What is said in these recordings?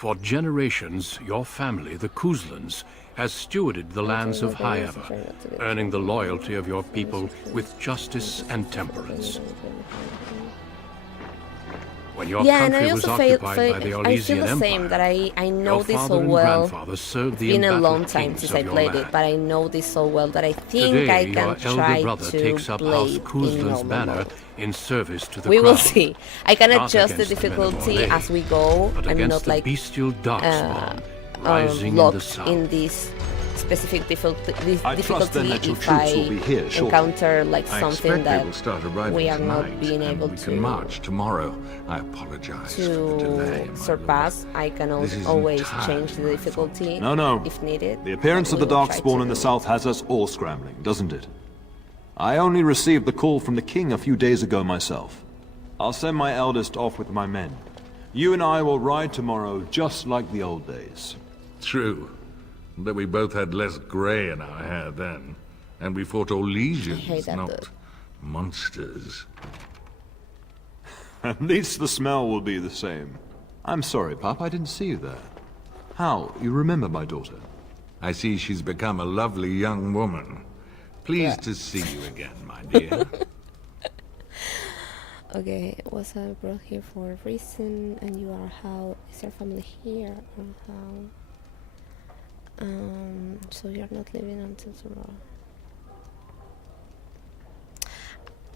For generations, your family, the Kuzlans, has stewarded the lands of Howe, earning the loyalty of your people with justice and temperance. When your country was occupied by the Allusian Empire, that I know your this so father and well. grandfather served It's the been a embattled long time kings since of I your played it, land. but I know this so well that I think Today, I can your try elder brother to takes up play House it in Kuzlan's normal banner mode. in service to the We crown. will see. I can Not adjust the against the men of difficulty Orlais, as we go. but I'm against not the like bestial darkspawn rising in the locked south. in this specific difficulty I trust then that your if troops I will be here shortly. encounter like I something expect they that will start arriving we are tonight, not being and able we to can march tomorrow. I apologize for the delay, my surpass. lord. I can This is always entirely change the my difficulty No. if needed. The appearance of the We will try Darkspawn to in the do south has us all scrambling, doesn't it? I only received the call from the king a few days ago myself. I'll send my eldest off with my men. You and I will ride tomorrow just like the old days. True. That we both had less grey in our hair then. And we fought all I hate legions, that not dude. monsters. At least the smell will be the same. I'm sorry, Pop, I didn't see you there. How? You remember my daughter? I see she's become a lovely young woman. Pleased to see you again, my dear. Okay, was I brought here for a reason, and you are Howe? Is your family here, or how? So you're not leaving until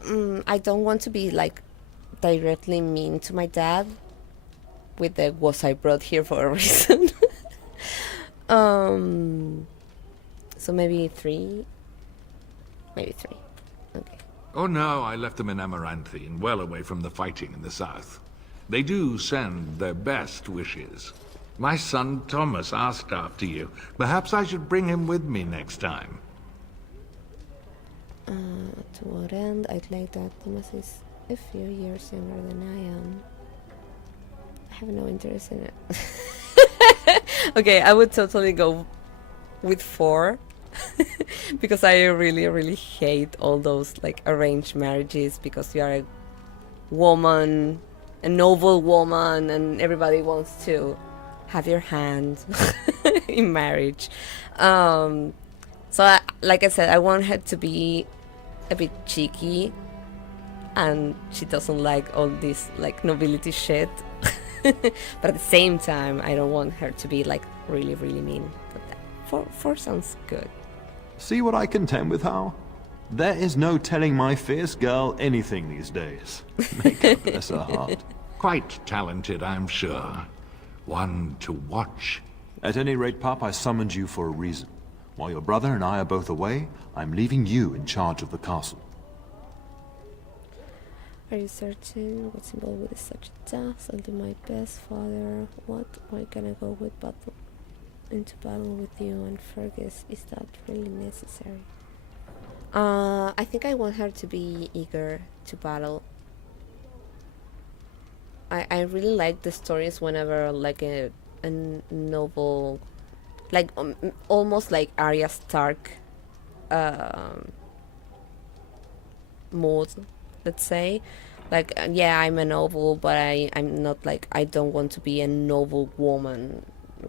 tomorrow. I don't want to be like directly mean to my dad with the was I brought here for a reason. So maybe three. Okay. Oh no, I left them in Amaranthine, well away from the fighting in the south. They do send their best wishes. My son Thomas asked after you. Perhaps I should bring him with me next time. To what end? I'd like that Thomas is a few years younger than I am. I have no interest in it. Okay, I would totally go with 4. Because I really hate all those like arranged marriages, because you are a woman, a noble woman, and everybody wants to have your hand in marriage. So like I said, I want her to be a bit cheeky, and she doesn't like all this like nobility shit. But at the same time, I don't want her to be like really mean. But 4 sounds good. See what I contend with, Hal? There is no telling my fierce girl anything these days. Make her bless her heart. Quite talented, I'm sure. One to watch. At any rate, Pop, I summoned you for a reason. While your brother and I are both away, I'm leaving you in charge of the castle. Are you certain what's involved with such a task? I'll do my best, Father. What? Why can I go into battle with you and Fergus? Is that really necessary? I think I want her to be eager to battle. I really like the stories whenever like a noble, like almost like Arya Stark mode, let's say. Like yeah, I'm a noble, but I'm not like, I don't want to be a noble woman.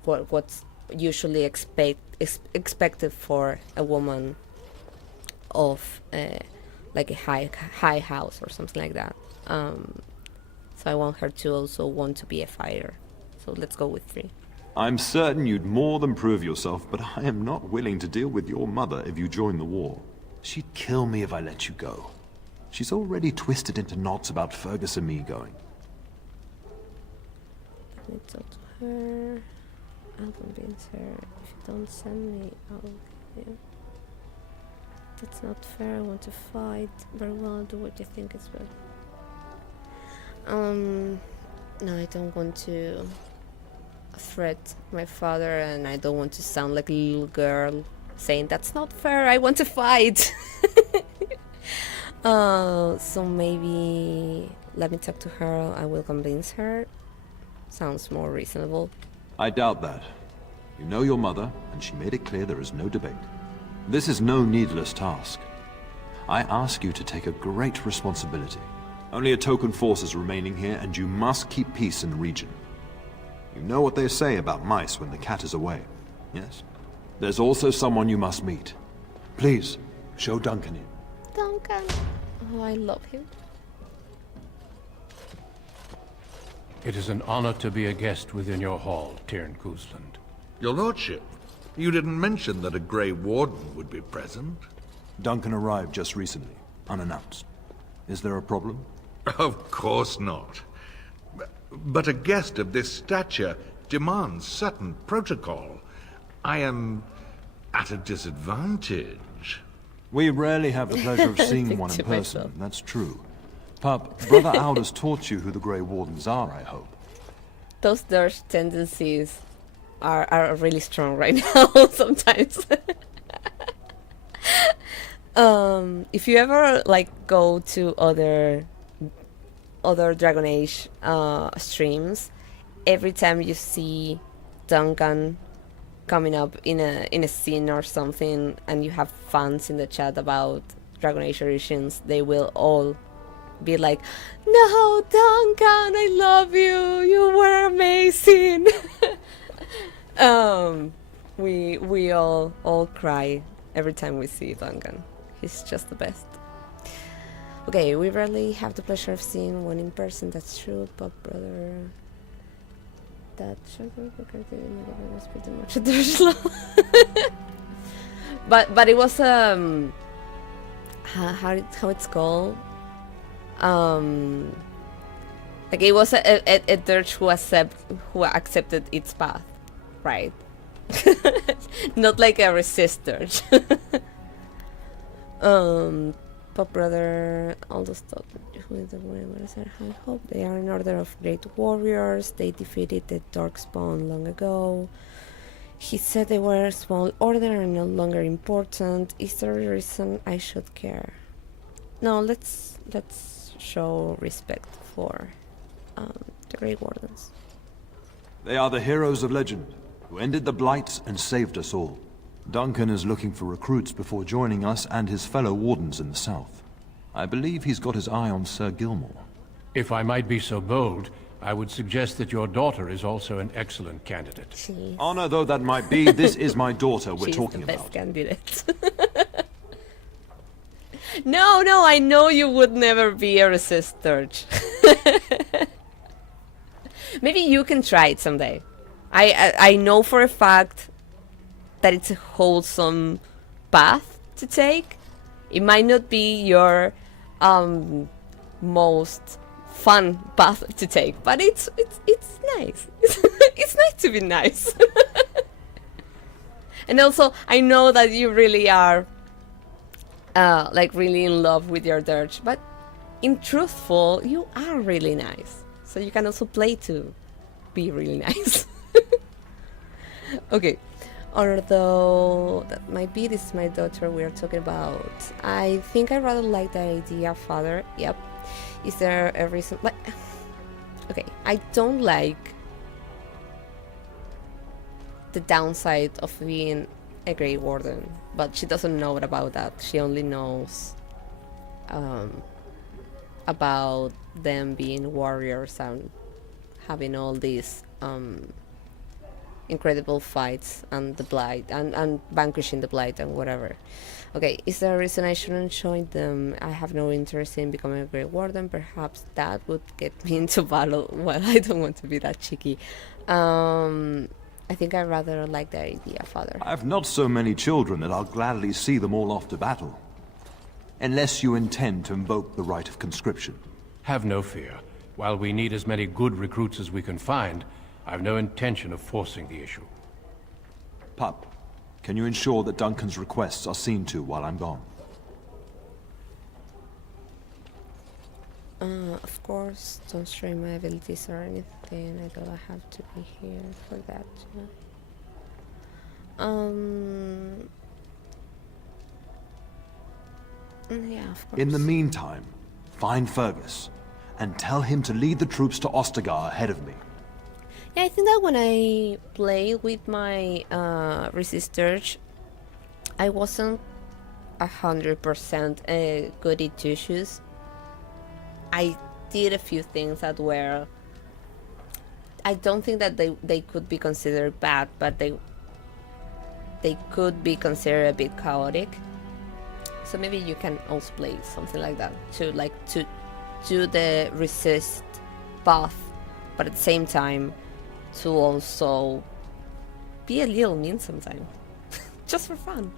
What's usually expected for a woman of like a high house or something like that. So I want her to also want to be a fighter. So let's go with 3. I'm certain you'd more than prove yourself, but I am not willing to deal with your mother if you join the war. She'd kill me if I let you go. She's already twisted into knots about Fergus and me going. Let me talk to her. I'll convince her. If you don't send me, I'll kill you. That's not fair. I want to fight. Very well, do what you think is best. No, I don't want to threat my father, and I don't want to sound like a little girl saying that's not fair, I want to fight. So maybe let me talk to her. I will convince her. Sounds more reasonable. I doubt that. You know your mother, and she made it clear there is no debate. This is no needless task. I ask you to take a great responsibility. Only a token force is remaining here, and you must keep peace in the region. You know what they say about mice when the cat is away, yes? There's also someone you must meet. Please, show Duncan in. Duncan. Oh, I love him. It is an honor to be a guest within your hall, Tyrn Cousland. Your lordship, you didn't mention that a Grey Warden would be present. Duncan arrived just recently, unannounced. Is there a problem? Of course not. But a guest of this stature demands certain protocol. I am at a disadvantage. We rarely have the pleasure of seeing one in To person, myself. that's true. Pup, Brother Aldous taught you who the Grey Wardens are, I hope. Those dirge tendencies are really strong right now sometimes. If you ever like go to other Dragon Age streams, every time you see Duncan coming up in a scene or something, and you have fans in the chat about Dragon Age Origins, they will all be like, "No, Duncan, I love you. You were amazing." We all cry every time we see Duncan. He's just the best. Okay, we rarely have the pleasure of seeing one in person. That's true, but brother, that was pretty much a dirge law. but it was how it's called. Like it was a dirge who accepted its path, right? Not like a resist dirge. But brother, all the stuff. Who is the I hope they are an order of great warriors. They defeated the Darkspawn long ago. He said they were a small order and no longer important. Is there a reason I should care? No, let's show respect for the Grey Wardens. They are the heroes of legend, who ended the Blights and saved us all. Duncan is looking for recruits before joining us and his fellow Wardens in the south. I believe he's got his eye on Ser Gilmore. If I might be so bold, I would suggest that your daughter is also an excellent candidate. She's, Honor though that might be, this is my daughter we're she's talking the best about. candidate. No, I know you would never be a resist dirge. Maybe you can try it someday. I know for a fact that it's a wholesome path to take. It might not be your most fun path to take, but it's nice. It's nice to be nice. And also, I know that you really are like really in love with your dirge, but in truthful, you are really nice. So you can also play to be really nice. Okay. Although that might be this is my daughter we are talking about. I think I rather like the idea of father. Yep. Is there a reason? Like, okay, I don't like the downside of being a Grey Warden, but she doesn't know about that. She only knows about them being warriors and having all these incredible fights and the blight and vanquishing the blight and whatever. Okay, is there a reason I shouldn't join them? I have no interest in becoming a Grey Warden. Perhaps that would get me into battle. Well, I don't want to be that cheeky. I think I rather like the idea, father. I've not so many children that I'll gladly see them all off to battle. Unless you intend to invoke the right of conscription. Have no fear. While we need as many good recruits as we can find, I've no intention of forcing the issue. Pup, can you ensure that Duncan's requests are seen to while I'm gone? Of course, don't strain my abilities or anything. I don't have to be here for that. Yeah, of course. In the meantime, find Fergus, and tell him to lead the troops to Ostagar ahead of me. Yeah, I think that when I played with my resistors, I wasn't 100% goody two shoes. I did a few things that were I don't think that they could be considered bad, but they could be considered a bit chaotic. So maybe you can also play something like that to do the resist path, but at the same time to also be a little mean sometimes, just for fun.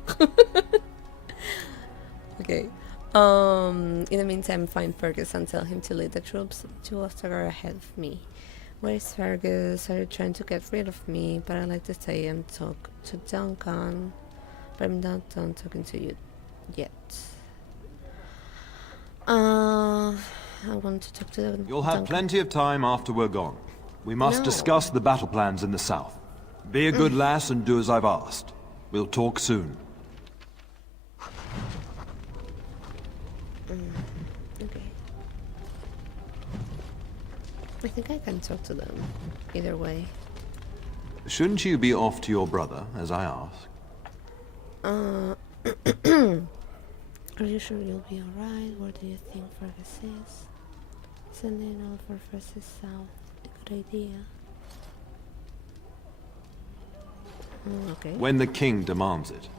Okay. In the meantime, find Fergus and tell him to lead the troops to Ostagar ahead of me. Where is Fergus? Are you trying to get rid of me? But I'd like to stay and talk to Duncan. But I'm not done talking to you yet. I want to talk to Duncan. You'll have plenty of time after we're gone. We must discuss the battle plans in the south. Be a good lass and do as I've asked. We'll talk soon. Okay. I think I can talk to them either way. Shouldn't you be off to your brother, as I asked? Are you sure you'll be alright? Where do you think Fergus is? Sending all for forces south. A good idea. Okay. When the king demands it.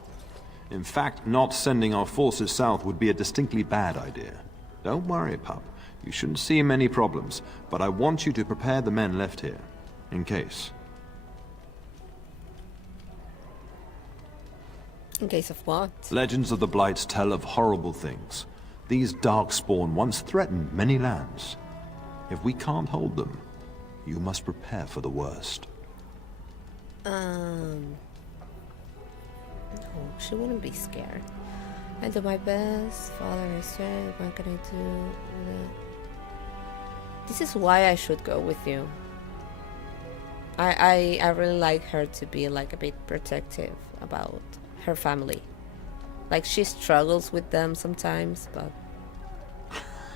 In fact, not sending our forces south would be a distinctly bad idea. Don't worry, pup. You shouldn't see many problems, but I want you to prepare the men left here, in case. In case of what? Legends of the Blights tell of horrible things. These darkspawn once threatened many lands. If we can't hold them, you must prepare for the worst. No, she wouldn't be scared. I do my best. Father, I swear, what can I do? This is why I should go with you. I really like her to be like a bit protective about her family. Like she struggles with them sometimes, but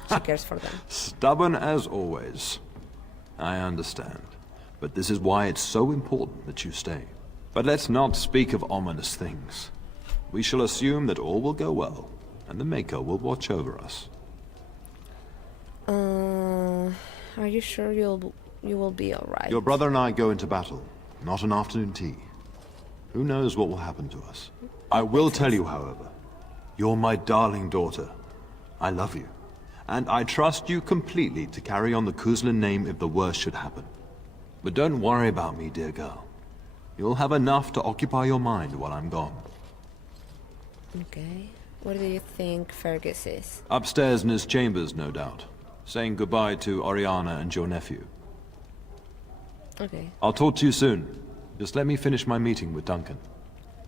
she cares for them. Stubborn as always. I understand. But this is why it's so important that you stay. But let's not speak of ominous things. We shall assume that all will go well, and the Maker will watch over us. Are you sure you will be alright? Your brother and I go into battle, not an afternoon tea. Who knows what will happen to us? I will tell you, however, you're my darling daughter. I love you. And I trust you completely to carry on the Kuzlin name if the worst should happen. But don't worry about me, dear girl. You'll have enough to occupy your mind while I'm gone. Okay. Where do you think Fergus is? Upstairs in his chambers, no doubt. Saying goodbye to Oriana and your nephew. Okay. I'll talk to you soon. Just let me finish my meeting with Duncan.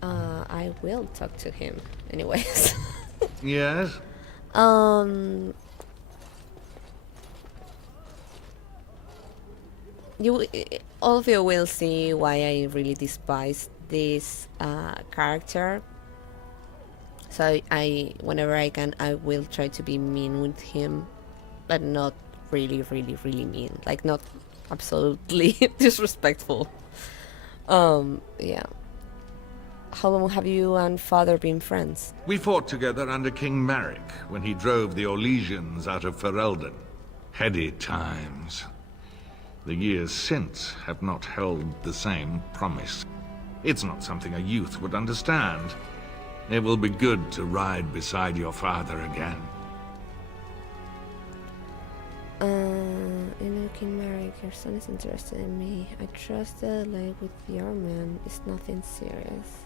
I will talk to him anyways. Yes? All of you will see why I really despise this character. So whenever I can, I will try to be mean with him, but not really mean. Like not absolutely disrespectful. Yeah. How long have you and father been friends? We fought together under King Maric when he drove the Orlesians out of Ferelden. Heady times. The years since have not held the same promise. It's not something a youth would understand. It will be good to ride beside your father again. You know, King Maric, your son is interested in me. I trust that, like, with your man, it's nothing serious.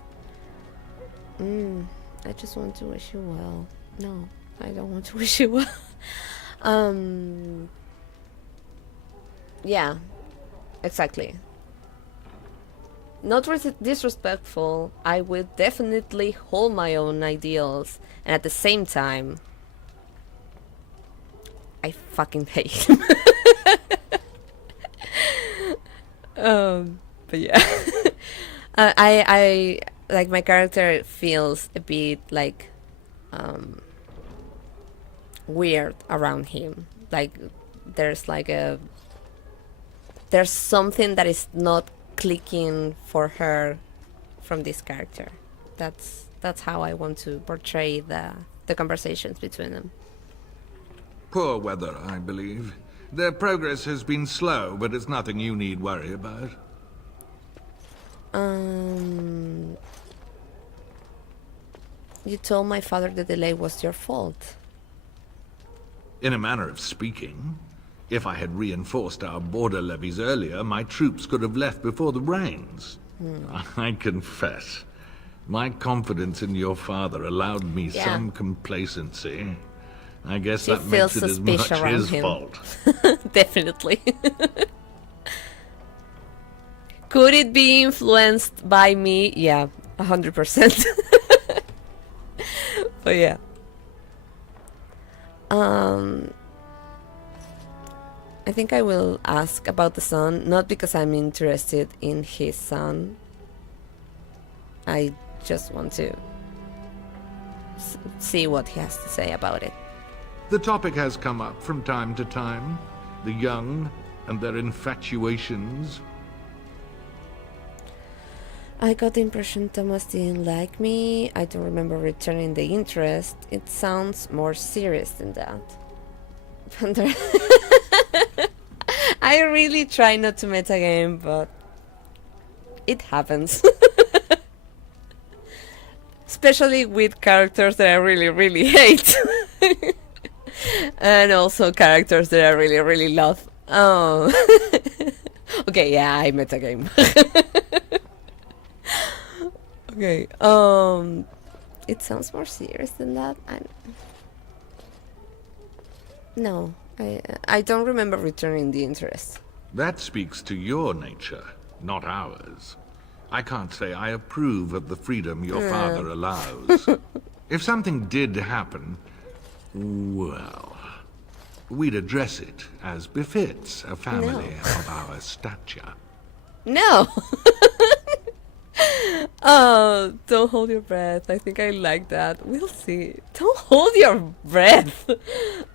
I just want to wish you well. No, I don't want to wish you well. Yeah, exactly. Not disrespectful. I will definitely hold my own ideals, and at the same time, I fucking hate him. But yeah, I like my character feels a bit like weird around him. Like there's something that is not clicking for her from this character. That's how I want to portray the conversations between them. Poor weather, I believe. Their progress has been slow, but it's nothing you need worry about. You told my father the delay was your fault. In a manner of speaking. If I had reinforced our border levies earlier, my troops could have left before the rains. I confess, my confidence in your father allowed me some complacency. I guess She that makes it feels as much suspicious around his him. fault. Definitely. Could it be influenced by me? Yeah, 100%. But yeah. I think I will ask about the son, not because I'm interested in his son. I just want to see what he has to say about it. The topic has come up from time to time. The young and their infatuations. I got the impression Thomas didn't like me. I don't remember returning the interest. It sounds more serious than that. I really try not to metagame, but it happens. Especially with characters that I really, really hate. And also characters that I really, really love. Oh. Okay, yeah, I metagame. Okay, it sounds more serious than that. No, I don't remember returning the interest. That speaks to your nature, not ours. I can't say I approve of the freedom your father allows. If something did happen, well, we'd address it as befits a family of our stature. No! Oh, don't hold your breath. I think I like that. We'll see. Don't hold your breath.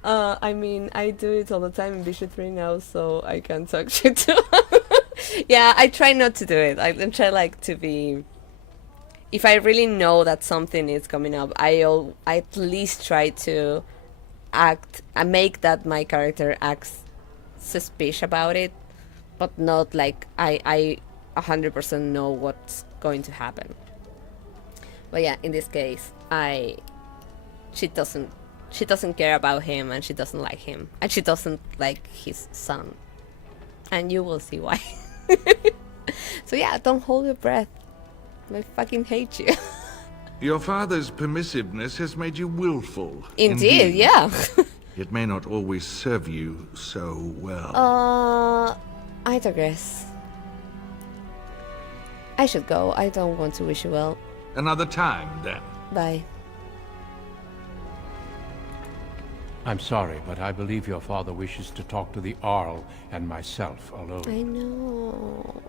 I mean, I do it all the time in Bishop 3 now, so I can talk shit to Yeah, I try not to do it. I try like to be... If I really know that something is coming up, I at least try to make that my character acts suspicious about it, but not like I 100% know what's going to happen. But yeah, in this case, she doesn't care about him, and she doesn't like him, and she doesn't like his son, and you will see why. So yeah, don't hold your breath. I fucking hate you. Your father's permissiveness has made you willful. Indeed, yeah. It may not always serve you so well. I digress. I should go. I don't want to wish you well. Another time, then. Bye. I'm sorry, but I believe your father wishes to talk to the Arl and myself alone. I know.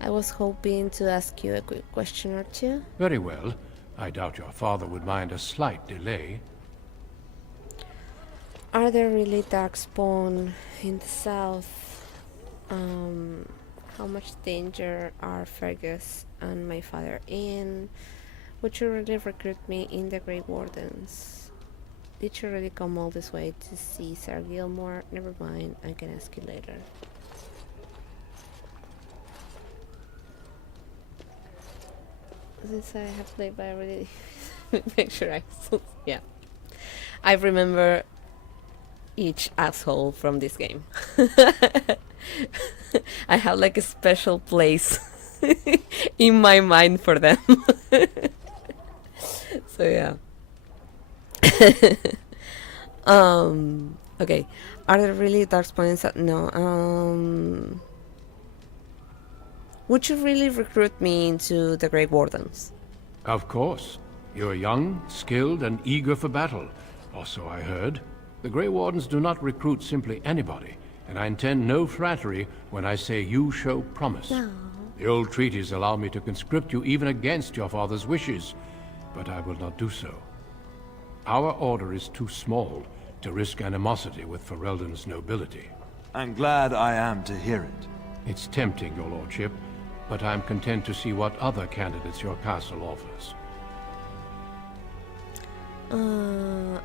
I was hoping to ask you a quick question or two. Very well. I doubt your father would mind a slight delay. Are there really darkspawn in the south? How much danger are Fergus and my father in? Would you really recruit me in the Grey Wardens? Did you really come all this way to see Ser Gilmore? Never mind, I can ask you later. Since I have played by already, make sure I yeah. I remember each asshole from this game. I have like a special place in my mind for them. So yeah. Okay. Are there really darkspawn inside? No. Would you really recruit me into the Grey Wardens? Of course. You're young, skilled, and eager for battle. Also, I heard. The Grey Wardens do not recruit simply anybody, and I intend no flattery when I say you show promise. No. The old treaties allow me to conscript you even against your father's wishes, but I will not do so. Our order is too small to risk animosity with Ferelden's nobility. I'm glad I am to hear it. It's tempting, your lordship, but I'm content to see what other candidates your castle offers.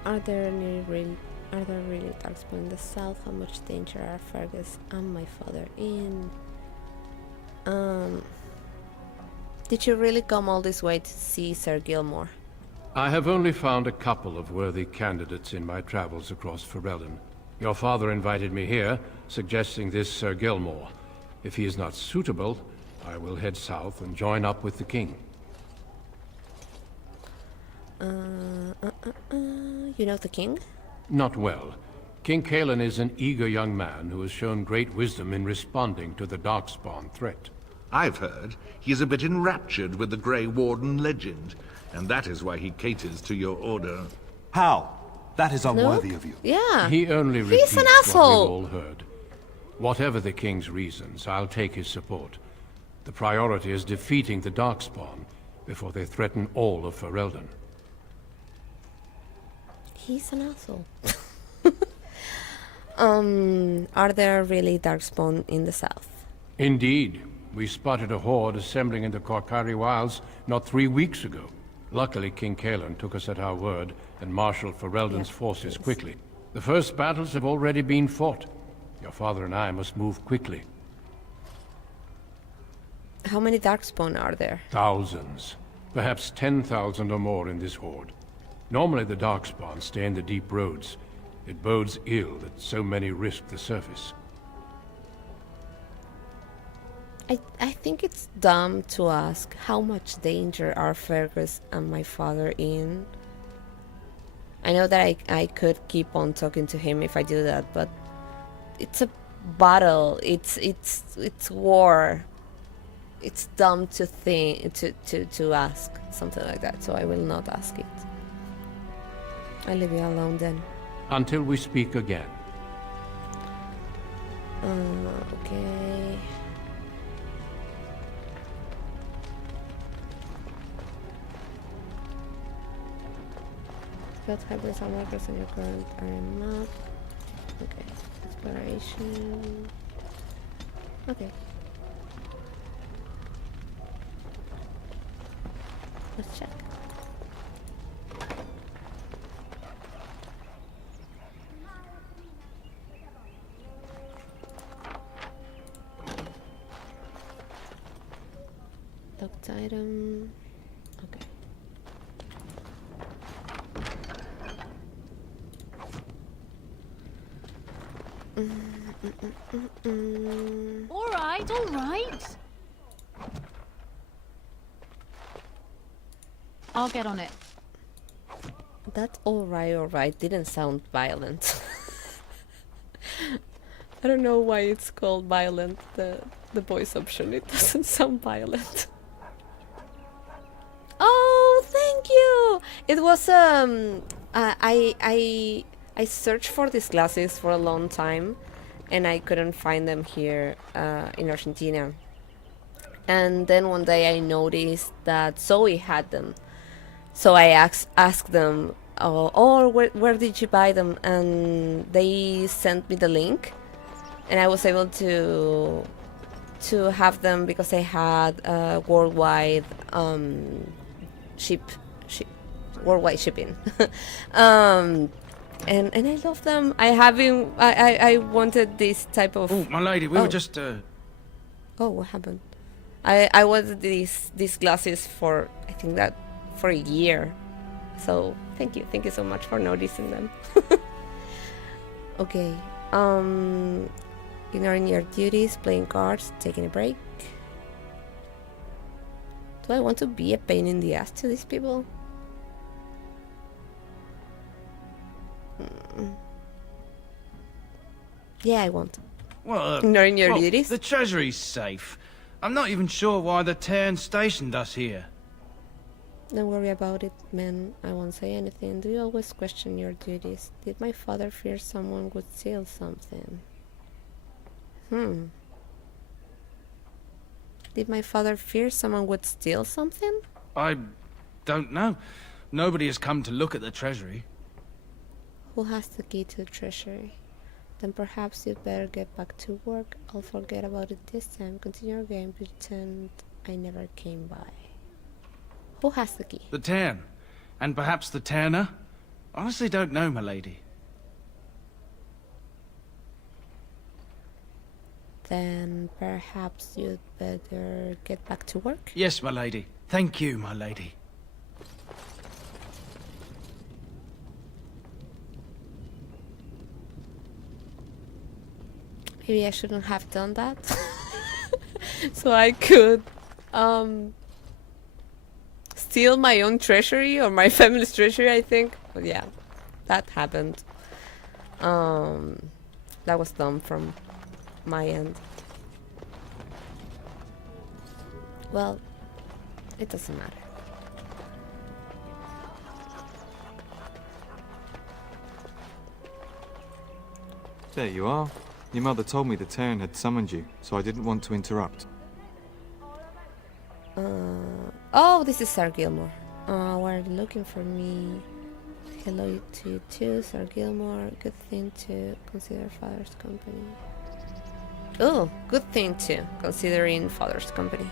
Are there any Are there really darkspawn in the south? How much danger are Fergus and my father in? Did you really come all this way to see Ser Gilmore? I have only found a couple of worthy candidates in my travels across Ferelden. Your father invited me here, suggesting this Ser Gilmore. If he is not suitable, I will head south and join up with the king. You know the king? Not well. King Cailan is an eager young man who has shown great wisdom in responding to the Darkspawn threat. I've heard he is a bit enraptured with the Grey Warden legend, and that is why he caters to your order. How? That is unworthy No? of you. Yeah. He only He's repeats an what asshole. we've all heard. Whatever the king's reasons, I'll take his support. The priority is defeating the Darkspawn before they threaten all of Ferelden. He's an asshole. Are there really darkspawn in the south? Indeed. We spotted a horde assembling in the Korkari Wilds not 3 weeks ago. Luckily, King Cailan took us at our word and marshaled Ferelden's forces quickly. The first battles have already been fought. Your father and I must move quickly. How many darkspawn are there? Thousands. Perhaps 10,000 or more in this horde. Normally the Darkspawn stay in the deep roads. It bodes ill that so many risk the surface. I think it's dumb to ask how much danger are Fergus and my father in. I know that I could keep on talking to him if I do that, but it's a battle. It's war. It's dumb to think to ask something like that, so I will not ask it. I'll leave you alone then. Until we speak again. Okay. Spelled hybrids and markers in your current area map. Okay. Exploration. Okay. Let's check. Locked item. Okay. All right, all right. I'll get on it. That alright didn't sound violent. I don't know why it's called violent, the voice option. It doesn't sound violent. Oh, thank you! It was I searched for these glasses for a long time and I couldn't find them here in Argentina. And then one day I noticed that Zoe had them. So I asked them, oh, where did you buy them? And they sent me the link, and I was able to have them because I had worldwide worldwide shipping. And I love them. I wanted this type of. Oh, my lady, we were just. Oh, what happened? I wanted these glasses for for a year. So thank you so much for noticing them. Okay. Ignoring your duties, playing cards, taking a break. Do I want to be a pain in the ass to these people? Yeah, I want. Well, Ignoring your duties? The treasury's safe. I'm not even sure why the Terran stationed us here. Don't worry about it, man. I won't say anything. Do you always question your duties? Did my father fear someone would steal something? Did my father fear someone would steal something? I don't know. Nobody has come to look at the treasury. Who has the key to the treasury? Then perhaps you'd better get back to work. I'll forget about it this time. Continue your game. Pretend I never came by. Who has the key? The Terran. And perhaps the Terraner? Honestly don't know, my lady. then perhaps you'd better get back to work. Yes, my lady. Thank you, my lady. Maybe I shouldn't have done that. So I could steal my own treasury or my family's treasury, I think. But yeah, that happened. That was dumb from my end. Well, it doesn't matter. There you are. Your mother told me the Terran had summoned you, so I didn't want to interrupt. Oh, this is Ser Gilmore. Were you looking for me? Hello to you too, Ser Gilmore. Good thing to consider father's company. Oh, good thing too, considering father's company.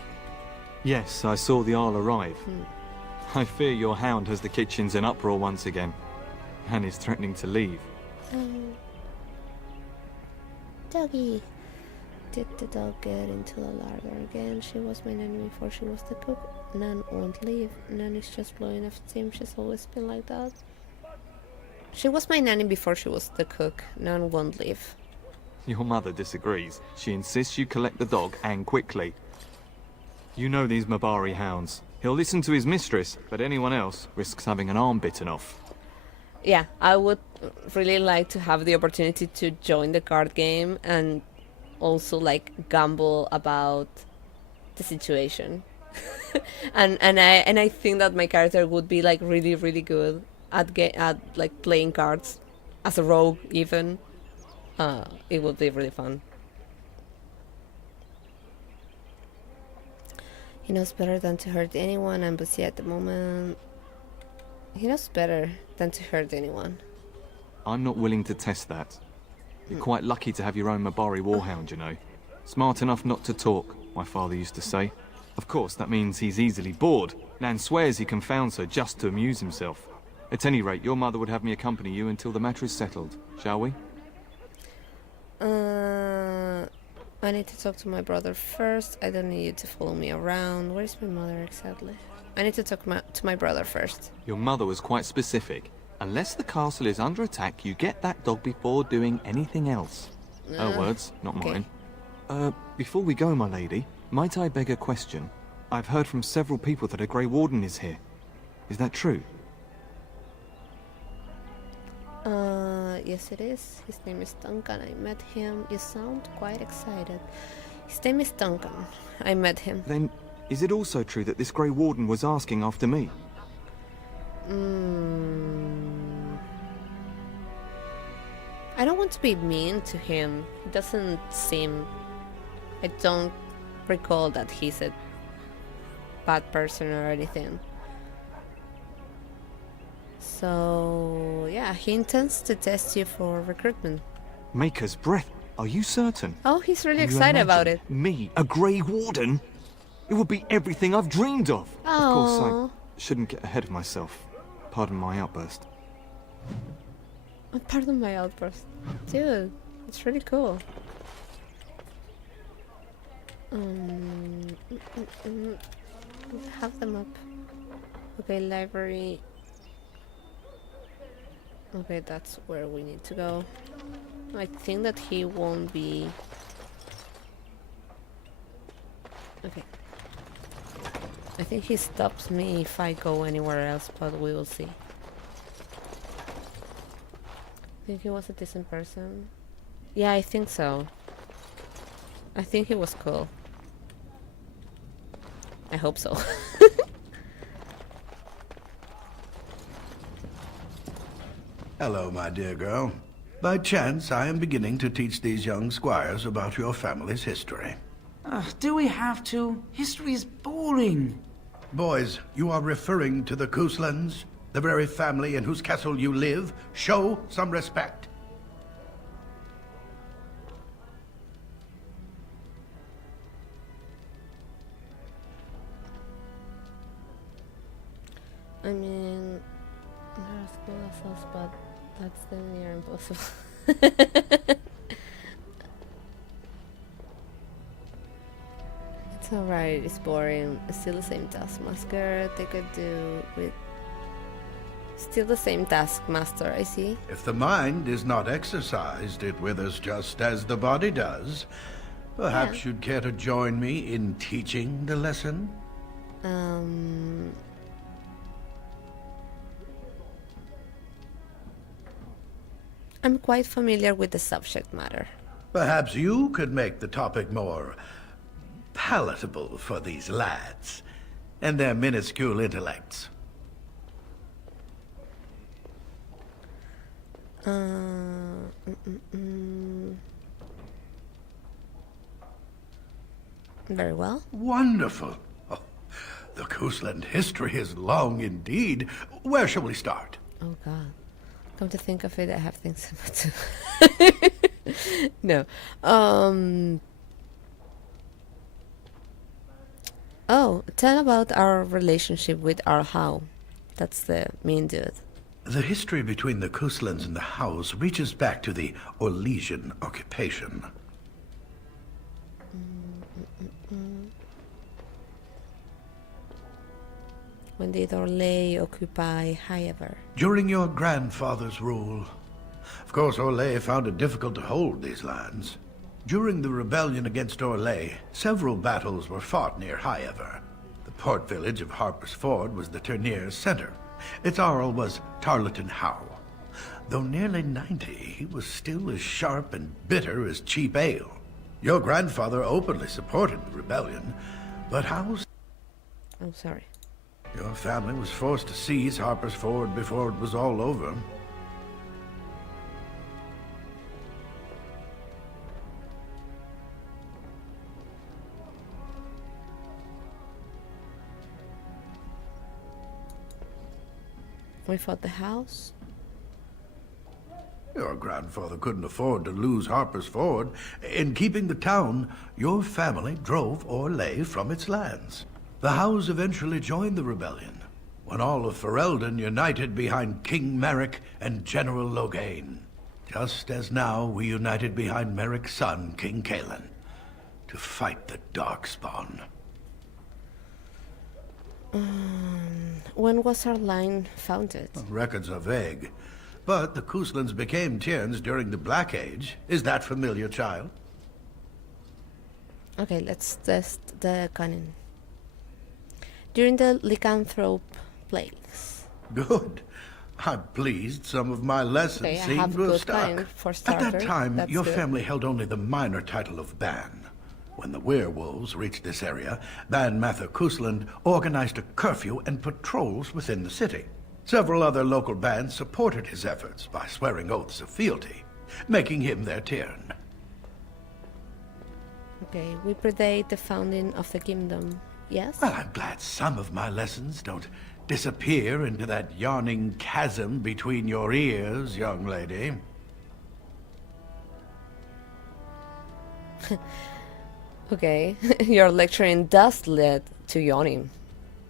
Yes, I saw the Arl arrive. I fear your hound has the kitchens in uproar once again, and is threatening to leave. Doggy. Did the dog get into the larder again? She was my nanny before she was the cook. Nan won't leave. Nanny's just blowing off steam. She's always been like that. She was my nanny before she was the cook. Nan won't leave. Your mother disagrees. She insists you collect the dog, and quickly. You know these Mabari hounds. He'll listen to his mistress, but anyone else risks having an arm bitten off. Yeah, I would really like to have the opportunity to join the card game and also like gamble about the situation. and I think that my character would be like really good at like playing cards as a rogue even. It would be really fun. He knows better than to hurt anyone. I'm busy at the moment. He knows better than to hurt anyone. I'm not willing to test that. You're quite lucky to have your own Mabari warhound, you know. Smart enough not to talk, my father used to say. Of course, that means he's easily bored. Nan swears he confounds her just to amuse himself. At any rate, your mother would have me accompany you until the matter is settled, shall we? I need to talk to my brother first. I don't need you to follow me around. Where is my mother exactly? I need to talk to my brother first. Your mother was quite specific. Unless the castle is under attack, you get that dog before doing anything else. Her words, not okay. mine. Before we go, my lady, might I beg a question? I've heard from several people that a Grey Warden is here. Is that true? Yes it is. His name is Duncan. I met him. You sound quite excited. His name is Duncan. I met him. Then, is it also true that this Grey Warden was asking after me? I don't want to be mean to him. He doesn't seem... I don't recall that he's a bad person or anything. So, yeah, he intends to test you for recruitment. Maker's breath. Are you certain? Oh, he's really Can you excited about it. imagine me, a Grey Warden? It would be everything I've dreamed of. Of course, I shouldn't get ahead of myself. Pardon my outburst. Pardon my outburst. Dude, it's really cool. Have them up. Okay, library. Okay, that's where we need to go. I think that he won't be... Okay. I think he stops me if I go anywhere else, but we will see. I think he was a decent person. Yeah, I think so. I think he was cool. I hope so. Hello, my dear girl. By chance, I am beginning to teach these young squires about your family's history. Do we have to? History is boring. Boys, you are referring to the Couslands, the very family in whose castle you live. Show some respect. I mean, not as cool as us, but that's damn near impossible. Alright, it's boring. Still the same taskmaster. They could do with... Still the same taskmaster, I see. If the mind is not exercised, it withers just as the body does. Perhaps you'd care to join me in teaching the lesson? I'm quite familiar with the subject matter. Perhaps you could make the topic more palatable for these lads and their minuscule intellects. Very well. Wonderful. Oh, the Coastland history is long indeed. Where shall we start? Oh god. Come to think of it, I have things to No. Oh, tell about our relationship with our Howe. That's the main dude. The history between the Coastlands and the Howes reaches back to the Orlesian occupation. When did Orlais occupy Highever? During your grandfather's rule. Of course, Orlais found it difficult to hold these lands. During the rebellion against Orlais, several battles were fought near Highever. The port village of Harper's Ford was the tourneur's center. Its Jarl was Tarleton Howe. Though nearly 90, he was still as sharp and bitter as cheap ale. Your grandfather openly supported the rebellion, but Howe's... Oh, sorry. Your family was forced to seize Harper's Ford before it was all over. We fought the house. Your grandfather couldn't afford to lose Harper's Ford. In keeping the town, your family drove Orlais from its lands. The Howes eventually joined the rebellion, when all of Ferelden united behind King Merrick and General Logain, just as now we united behind Merrick's son, King Cailan, to fight the Darkspawn. When was our line founded? Records are vague, but the Coastlands became Tierns during the Black Age. Is that familiar, child? Okay, let's test the canon. During the lycanthrope plagues. Good. I'm pleased some of my lessons Okay, I seem have to have good stuck. kind for At starter. that time, That's your good. family held only the minor title of Ban. When the werewolves reached this area, Ban Mather Coastland organized a curfew and patrols within the city. Several other local bands supported his efforts by swearing oaths of fealty, making him their Tiern. Okay, we predate the founding of the kingdom. Yes? Well, I'm glad some of my lessons don't disappear into that yawning chasm between your ears, young lady. Okay, your lecturing does lead to yawning.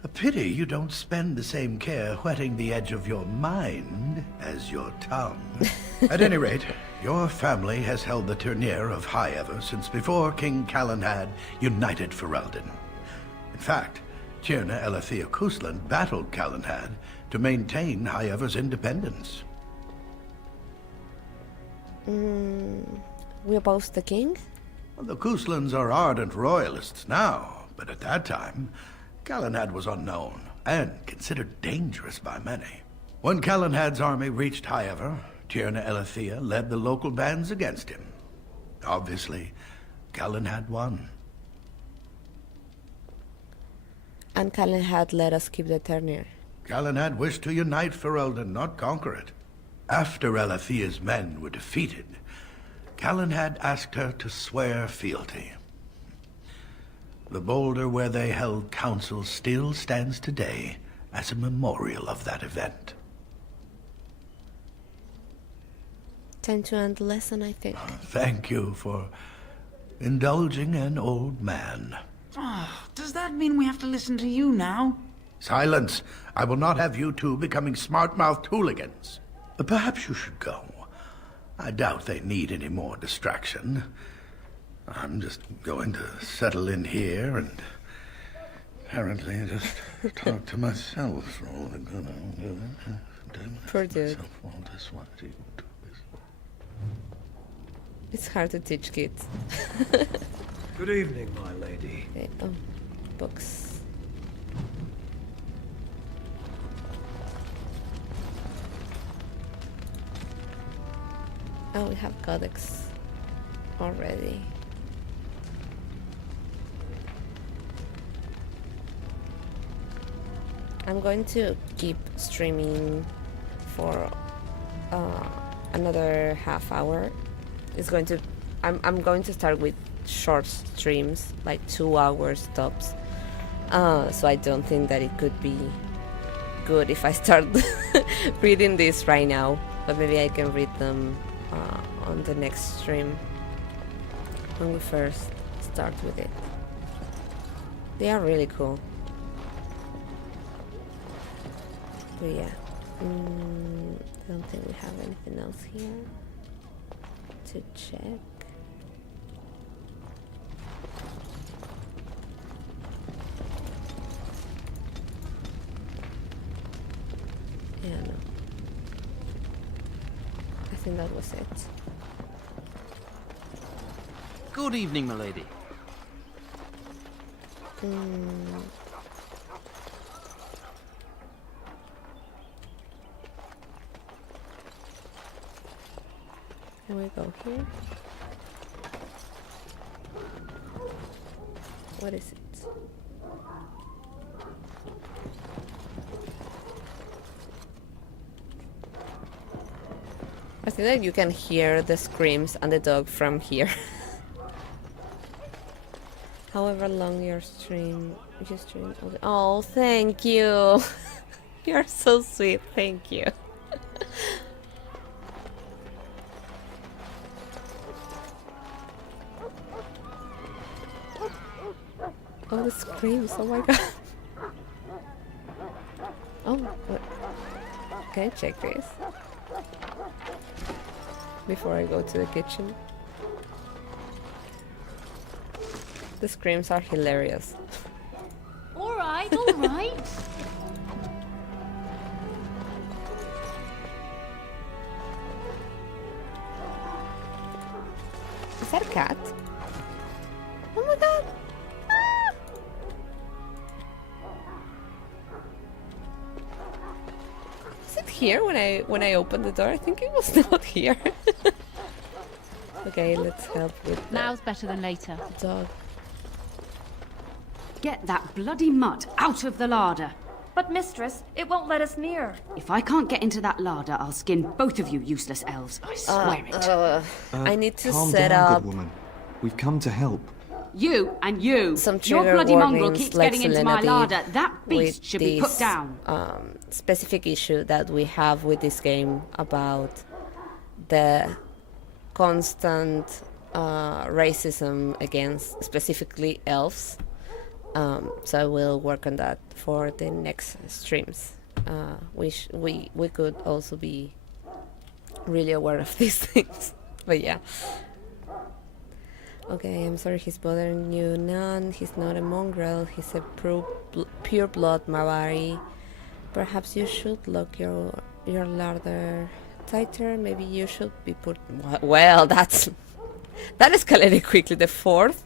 A pity you don't spend the same care whetting the edge of your mind as your tongue. At any rate, your family has held the tourneur of Highever since before King Calanhad united Ferelden. In fact, Tierna Elethea Coastland battled Calanhad to maintain Highever's independence. We oppose the king? Well, the Coastlands are ardent royalists now, but at that time, Calanhad was unknown and considered dangerous by many. When Calanhad's army reached Highever, Tierna Elethea led the local bands against him. Obviously, Calanhad won. And Calanhad let us keep the tourneur. Calanhad wished to unite Ferelden, not conquer it. After Elethea's men were defeated, Calanhad asked her to swear fealty. The boulder where they held council still stands today as a memorial of that event. Time to end the lesson, I think. Thank you for indulging an old man. Does that mean we have to listen to you now? Silence! I will not have you two becoming smart-mouthed hooligans. Perhaps you should go. I doubt they need any more distraction. I'm just going to settle in here and apparently just talk to myself for all the good I'm doing. Poor dude. It's hard to teach kids. Good evening, my lady. Okay. Oh, books. Oh, we have codex already. I'm going to keep streaming for another half hour. It's going to. I'm going to start with short streams, like 2 hours tops. So I don't think that it could be good if I start reading this right now. But maybe I can read them on the next stream when we first start with it. They are really cool. But yeah, I don't think we have anything else here to check. Yeah, no. I think that was it. Good evening, my lady. Can we go here? What is it? I think that you can hear the screams and the dog from here. However long your stream, you stream. Oh, thank you. You're so sweet. Thank you. Oh, the screams. Oh my god. Oh, what? Can I check this? Before I go to the kitchen. The screams are hilarious. Alright, alright. Is that a cat? Oh my god! Ah! Is it here when I opened the door? I think it was not here. Okay, let's help with the Now's better than later. dog. Get that bloody mutt out of the larder. But mistress, it won't let us near. If I can't get into that larder, I'll skin both of you useless elves. I swear it. I need to Calm set down, up good woman. We've come to help. You and you. some Your trigger bloody mongrel warnings, keeps like getting into my Selena larder. did That beast with should be put this, down. specific issue that we have with this game about the constant racism against specifically elves. So I will work on that for the next streams. We could also be really aware of these things. But yeah. Okay, I'm sorry he's bothering you. None, he's not a mongrel. He's a pure blood Mabari. Perhaps you should lock your larder tighter. Maybe you should be put. Well, that escalated quickly. The fourth.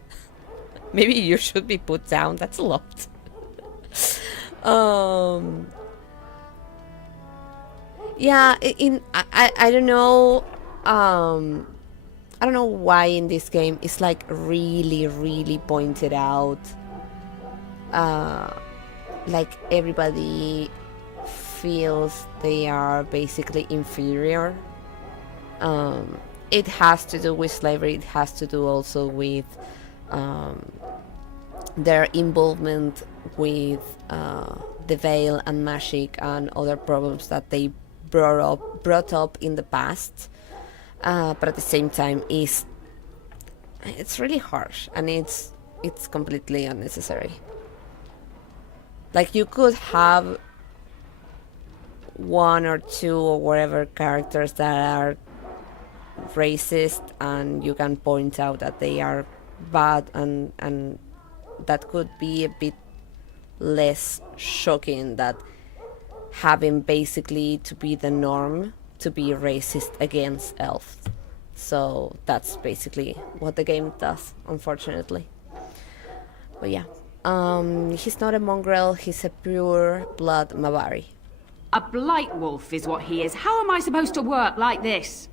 Maybe you should be put down. That's a lot. Yeah. I don't know. I don't know why in this game it's like really pointed out. Like everybody feels they are basically inferior. It has to do with slavery. It has to do also with their involvement with the veil and magic and other problems that they brought up in the past. But at the same time, it's really harsh and it's completely unnecessary. Like you could have one or two or whatever characters that are racist, and you can point out that they are bad and that could be a bit less shocking, that having basically to be the norm to be racist against elves. So that's basically what the game does, unfortunately. But yeah, he's not a mongrel, he's a pure blood Mabari. A blight wolf is what he is. How am I supposed to work like this?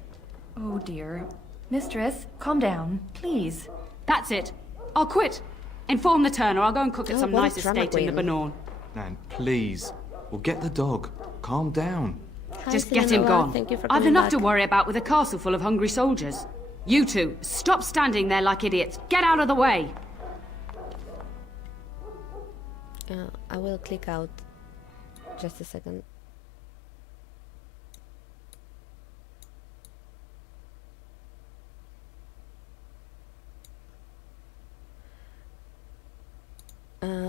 Oh dear. Mistress, calm down, please. That's it. I'll quit. Inform the turner. I'll go and cook at some what a nice drama estate in the queen. Banorn. Nan, please. We'll get the dog. Calm down. Hi, Just get him Sinaloa. gone. Thank you for I've coming enough back. to worry about with a castle full of hungry soldiers. You two, stop standing there like idiots. Get out of the way. I will click out. Just a second.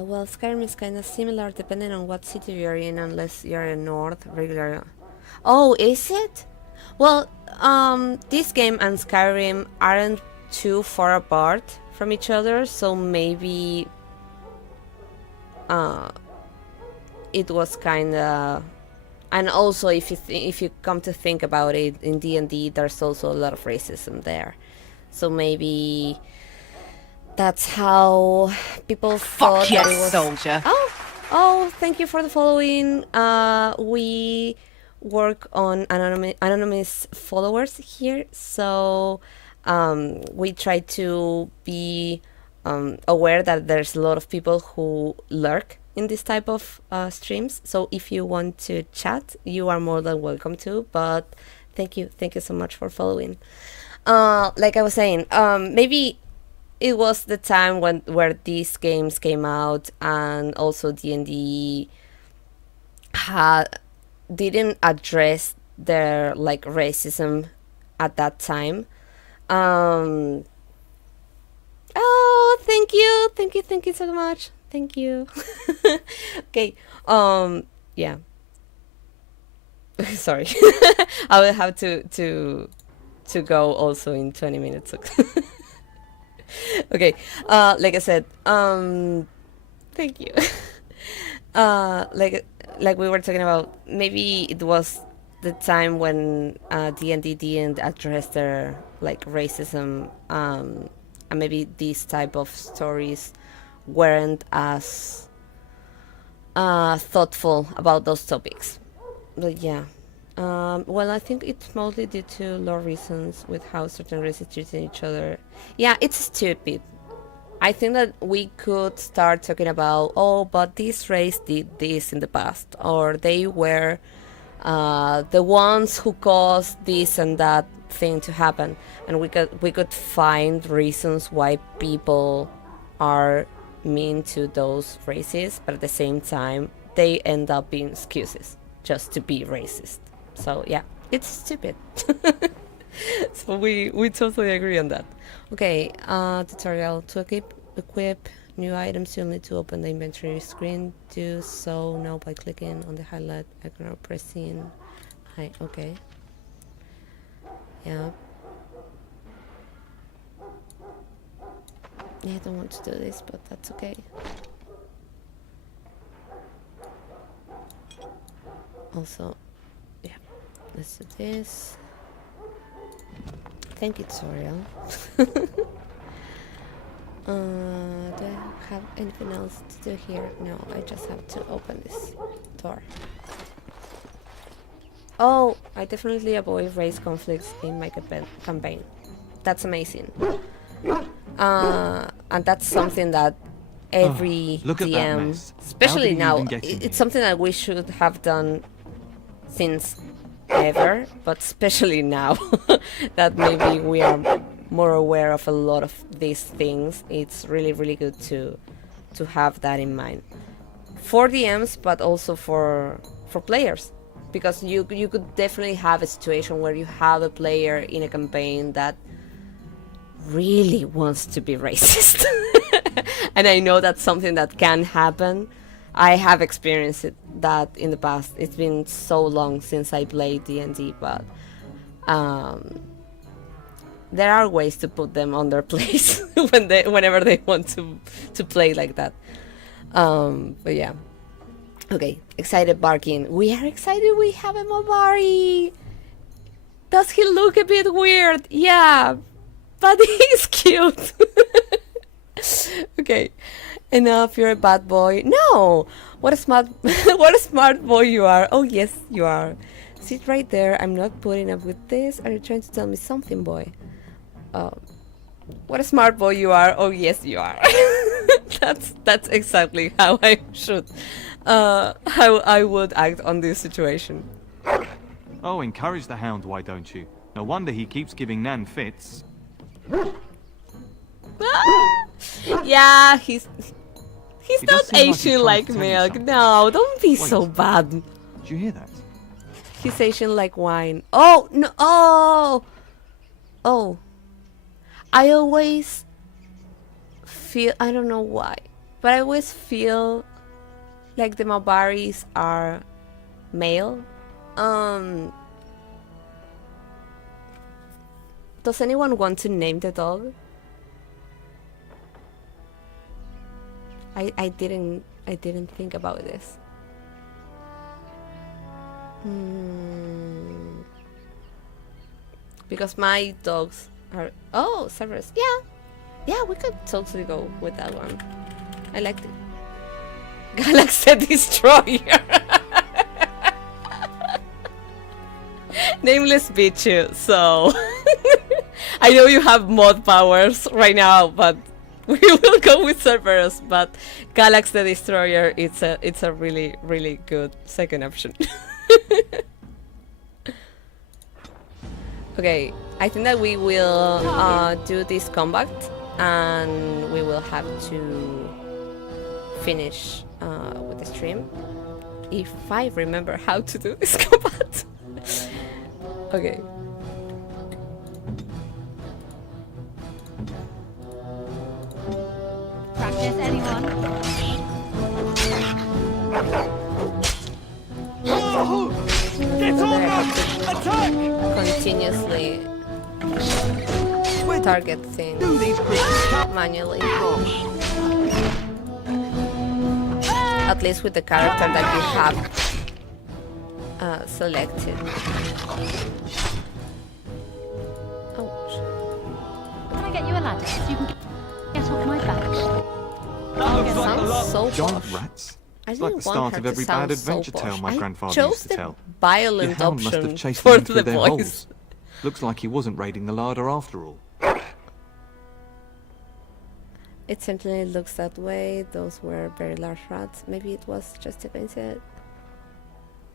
Well, Skyrim is kind of similar depending on what city you're in, unless you're in North regular. Oh, is it? Well, this game and Skyrim aren't too far apart from each other, so maybe it was kind of. And also, if you come to think about it, in D&D, there's also a lot of racism there, so maybe that's how people thought that it was. Soldier. Oh, thank you for the following. We work on anonymous followers here, so we try to be aware that there's a lot of people who lurk in this type of streams. So if you want to chat, you are more than welcome to. But thank you so much for following. Like I was saying, maybe it was the time where these games came out, and also D&D didn't address their like racism at that time. Oh, thank you so much. Thank you. Okay. Yeah. Sorry. I will have to go also in 20 minutes. Okay. Like I said, thank you. Like we were talking about, maybe it was the time when D&D didn't address their like racism, and maybe these type of stories weren't as thoughtful about those topics. But yeah, well, I think it's mostly due to law reasons with how certain races treat each other. Yeah, it's stupid. I think that we could start talking about, oh, but this race did this in the past, or they were the ones who caused this and that thing to happen, and we could find reasons why people are mean to those races, but at the same time they end up being excuses just to be racist. So yeah, it's stupid. So we totally agree on that. Okay, tutorial. To equip new items, you'll need to open the inventory screen. Do so now by clicking on the highlight icon or pressing I. Okay. Yeah. I don't want to do this, but that's okay. Also, yeah, let's do this. Thank you, tutorial. Do I have anything else to do here? No, I just have to open this door. Oh, I definitely avoid race conflicts in my campaign. That's amazing. And that's something that every DM, especially now, it's something that we should have done since ever, but especially now that maybe we are more aware of a lot of these things. It's really, really good to have that in mind for DMs, but also for players, because you could definitely have a situation where you have a player in a campaign that really wants to be racist. And I know that's something that can happen. I have experienced that in the past. It's been so long since I played D&D, but there are ways to put them on their place whenever they want to play like that. But yeah. Okay, excited barking. We are excited we have a Mabari. Does he look a bit weird? Yeah, but he's cute. Okay, enough, you're a bad boy. No! What a smart what a smart boy you are. Oh yes, you are. Sit right there. I'm not putting up with this. Are you trying to tell me something, boy? What a smart boy you are. Oh yes, you are. That's exactly how I should how I would act on this situation. Oh, encourage the hound, why don't you? No wonder he keeps giving Nan fits. Yeah, he's He not does seem like he's Asian trying like to tell you milk. something. No, don't be Wait. so bad. Did you hear that? He's Asian like wine. Oh no! Oh. I always feel, I don't know why, but I always feel like the Mabaris are male. Does anyone want to name the dog? I didn't think about this. Because my dogs are... Oh, Severus. Yeah, we could totally go with that one. I liked it. Galaxy Destroyer. Nameless Bichu, so... I know you have mod powers right now, but we will go with Cerberus, but Galaxy the Destroyer, it's a really, really good second option. Okay, I think that we will do this combat, and we will have to finish with the stream, if I remember how to do this combat. Okay. Practice, anyone? Get on now! Attack! Continuously target things manually. At least with the character that you have selected. Can I get you a ladder so you can get off my back? Sounds so Giant posh. rats. I It's like didn't the want start her of to every sound bad adventure so tale posh. my I grandfather chose used to the tell. violent Your hound must option have chased for them through the their voice. holes. Looks like he wasn't raiding the larder after all. It certainly looks that way. Those were very large rats. Maybe it was just a coincidence.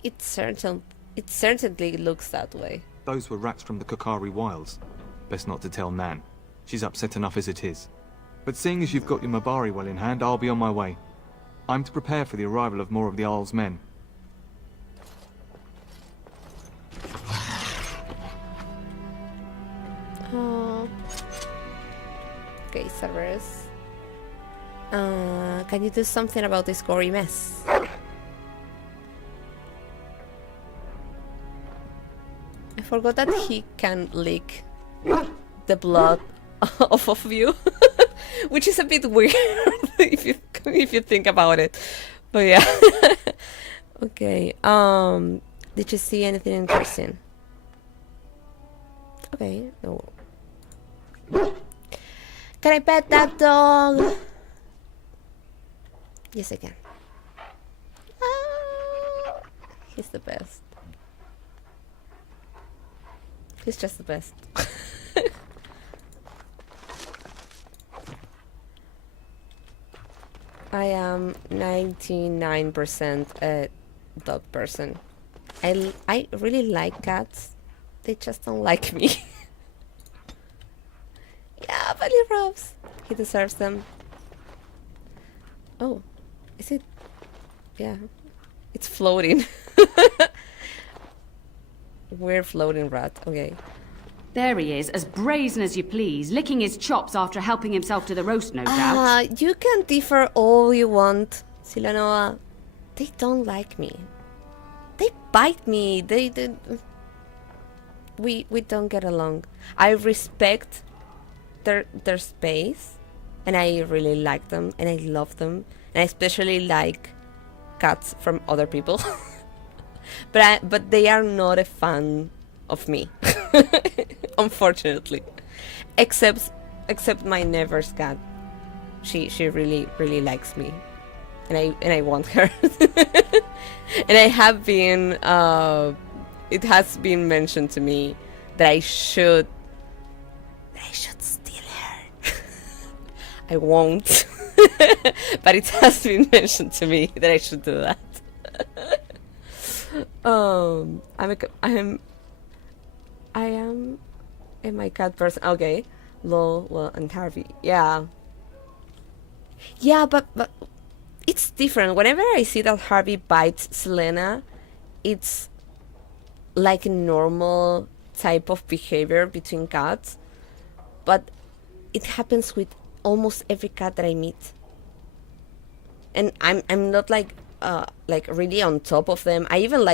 It certainly looks that way. Those were rats from the Kokari Wilds. Best not to tell Nan. She's upset enough as it is. But seeing as you've got your Mabari well in hand, I'll be on my way. I'm to prepare for the arrival of more of the Isle's men. Oh. Okay, Cerberus. Can you do something about this gory mess? I forgot that he can lick the blood off of you, which is a bit weird if you think about it. But yeah. Okay. Did you see anything interesting? Okay. No. Can I pet that dog? Yes, I can. He's the best. He's just the best. I am 99% a dog person. I really like cats. They just don't like me. Yeah, belly rubs. He deserves them. Oh, is it? Yeah, it's floating. We're floating rat. Okay. There he is, as brazen as you please, licking his chops after helping himself to the roast, no doubt. You can differ all you want, Silanoa. They don't like me. They bite me. They we don't get along. I respect their space, and I really like them, and I love them, and I especially like cats from other people. but they are not a fan of me, unfortunately. Except my neighbor's cat. She really likes me, and I want her. And I have been it has been mentioned to me that I should steal her. I won't. But it has been mentioned to me that I should do that. I am my cat person. Okay. Lol, well, and Harvey. Yeah, but it's different. Whenever I see that Harvey bites Selena, it's like a normal type of behavior between cats, but it happens with almost every cat that I meet. And I'm not like really on top of them. I even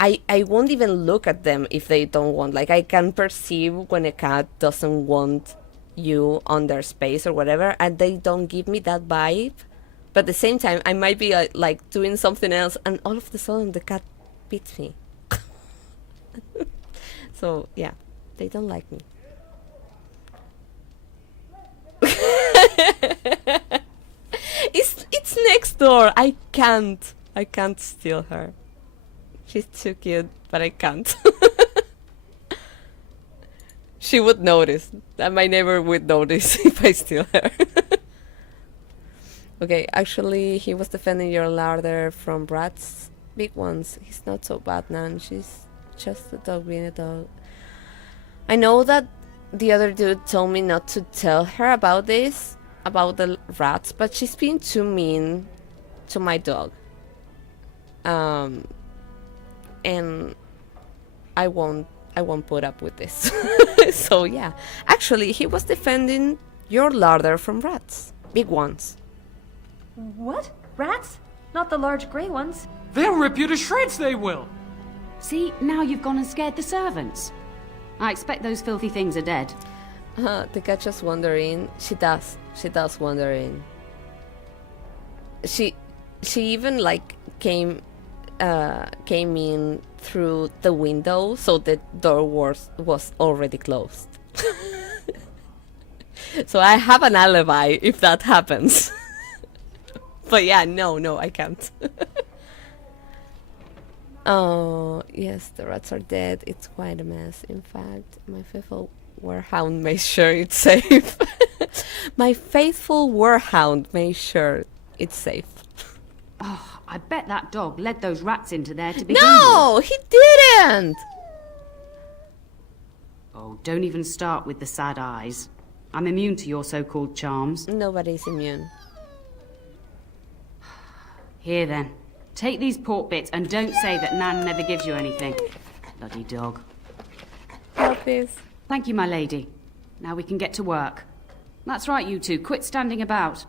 I won't even look at them if they don't want. Like, I can perceive when a cat doesn't want you on their space or whatever, and they don't give me that vibe. But at the same time, I might be like doing something else, and all of a sudden the cat beats me. So yeah, they don't like me. It's next door. I can't steal her. She's too cute, but I can't. She would notice. That my neighbor would notice if I steal her. Okay, actually, he was defending your larder from rats. Big ones. He's not so bad, Nan. She's just a dog being a dog. I know that the other dude told me not to tell her about this, about the rats, but she's being too mean to my dog. And I won't put up with this. So yeah, actually he was defending your larder from rats, big ones. What? Rats? Not the large grey ones. They'll rip you to shreds, they will. See, now you've gone and scared the servants. I expect those filthy things are dead. The cat just wondering. She does wondering. She even like came in through the window, so the door was already closed. So I have an alibi if that happens. But yeah, no, I can't. Oh, yes, the rats are dead. It's quite a mess. In fact, my faithful warhound made sure it's safe. My faithful warhound made sure it's safe. Oh, I bet that dog led those rats into there to begin with. No, he didn't! Oh, don't even start with the sad eyes. I'm immune to your so-called charms. Nobody's immune. Here then. Take these pork bits and don't say that Nan never gives you anything. Bloody dog. Help this. Thank you, my lady. Now we can get to work. That's right, you two. Quit standing about.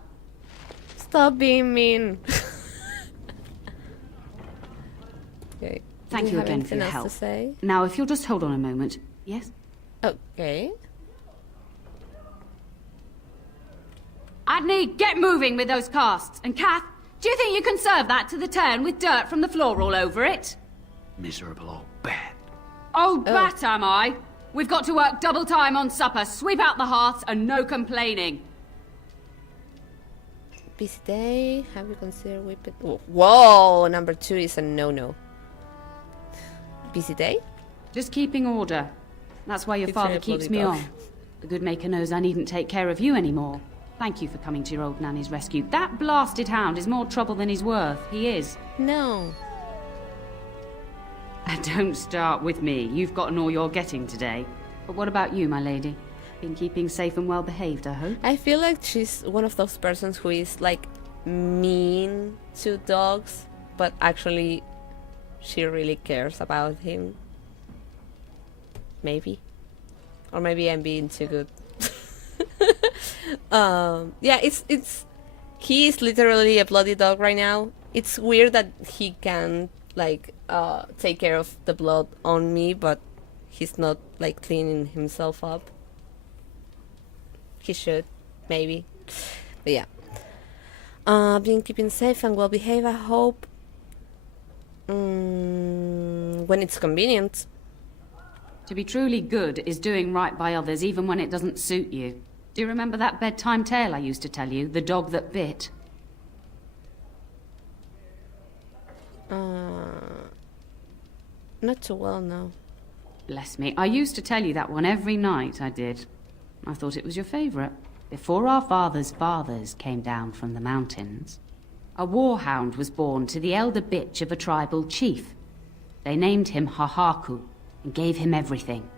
Stop being mean. Okay. Thank you again for your help. Now, if you'll just hold on a moment. Yes? Okay. Adney, get moving with those casts. And Kath, do you think you can serve that to the turn with dirt from the floor all over it? Miserable old bat. Old bat, am I? We've got to work double time on supper, sweep out the hearths, and no complaining. Busy day. Have you considered whipping? Whoa, number 2 is a no-no. Busy day? Just keeping order. That's why your father keeps me on. The good maker knows I needn't take care of you anymore. Thank you for coming to your old nanny's rescue. That blasted hound is more trouble than he's worth. He is. No. Don't start with me. You've gotten all you're getting today. But what about you, my lady? Been keeping safe and well behaved, I hope? I feel like she's one of those persons who is like mean to dogs, but actually she really cares about him. Maybe. Or maybe I'm being too good. Yeah, it's he is literally a bloody dog right now. It's weird that he can like take care of the blood on me, but he's not like cleaning himself up. He should, maybe. But yeah. Being keeping safe and well behaved, I hope. When it's convenient. To be truly good is doing right by others even when it doesn't suit you. Do you remember that bedtime tale I used to tell you? The dog that bit? Not too well, no. Bless me. I used to tell you that one every night, I did. I thought it was your favourite. Before our fathers' fathers came down from the mountains, a warhound was born to the elder bitch of a tribal chief. They named him Hahaku and gave him everything.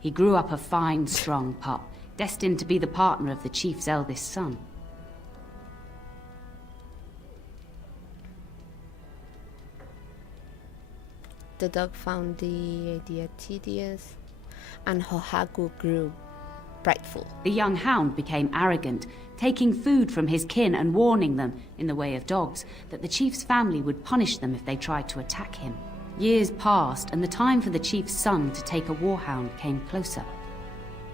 He grew up a fine, strong pup, destined to be the partner of the chief's eldest son. The dog found the idea tedious, and Hahaku grew prideful. The young hound became arrogant, taking food from his kin and warning them, in the way of dogs, that the chief's family would punish them if they tried to attack him. Years passed, and the time for the chief's son to take a warhound came closer.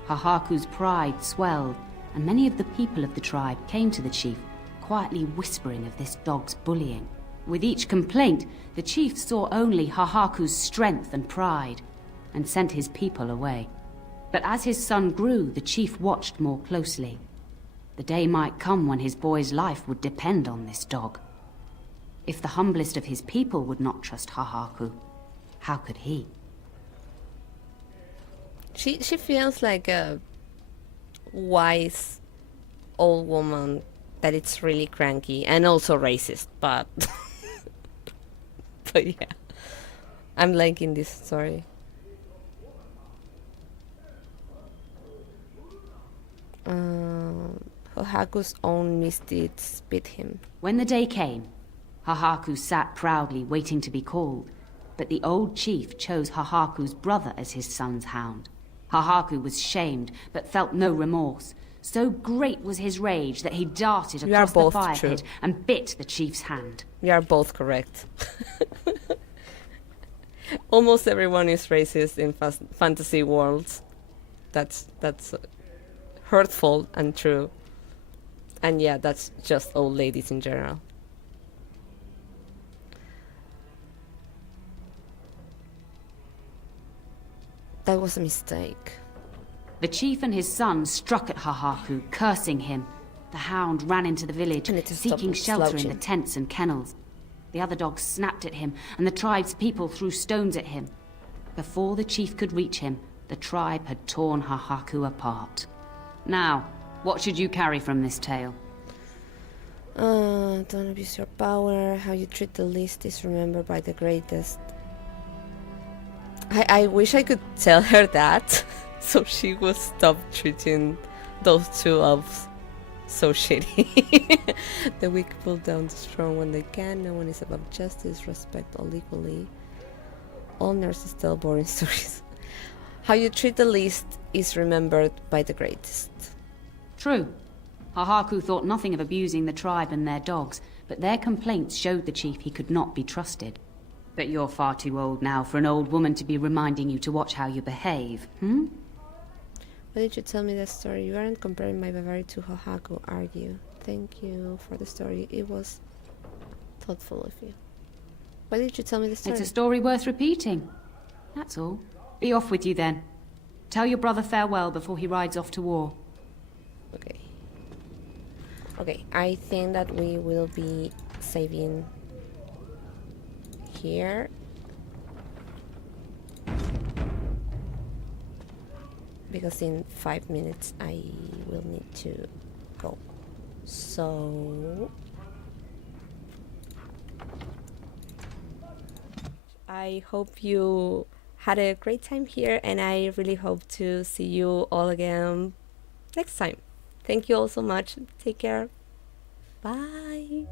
Hahaku's pride swelled, and many of the people of the tribe came to the chief, quietly whispering of this dog's bullying. With each complaint, the chief saw only Hahaku's strength and pride, and sent his people away. But as his son grew, the chief watched more closely. The day might come when his boy's life would depend on this dog. If the humblest of his people would not trust Hahaku, how could he? She feels like a wise old woman that it's really cranky and also racist, but but yeah, I'm liking this story. Hahaku's own misdeeds beat him. When the day came, Hahaku sat proudly waiting to be called, but the old chief chose Hahaku's brother as his son's hound. Hahaku was shamed, but felt no remorse. So great was his rage that he darted across the fire pit and bit the chief's hand. We are both correct. Almost everyone is racist in fantasy worlds. That's hurtful and true. And yeah, that's just old ladies in general. That was a mistake. The chief and his son struck at Hahaku, cursing him. The hound ran into the village, seeking shelter in the tents and kennels. The other dogs snapped at him, and the tribe's people threw stones at him. Before the chief could reach him, the tribe had torn Hahaku apart. Now, what should you carry from this tale? Don't abuse your power. How you treat the least is remembered by the greatest. I wish I could tell her that, so she would stop treating those two elves so shitty. The weak pull down the strong when they can. No one is above justice. Respect all equally. All nurses tell boring stories. How you treat the least is remembered by the greatest. True. Hahaku thought nothing of abusing the tribe and their dogs, but their complaints showed the chief he could not be trusted. But you're far too old now for an old woman to be reminding you to watch how you behave, hmm? Why did you tell me that story? You aren't comparing my Mabari to Hahaku, are you? Thank you for the story. It was thoughtful of you. Why did you tell me the story? It's a story worth repeating. That's all. Be off with you then. Tell your brother farewell before he rides off to war. Okay. Okay, I think that we will be saving here. Because in 5 minutes I will need to go. So I hope you had a great time here, and I really hope to see you all again next time. Thank you all so much. Take care. Bye.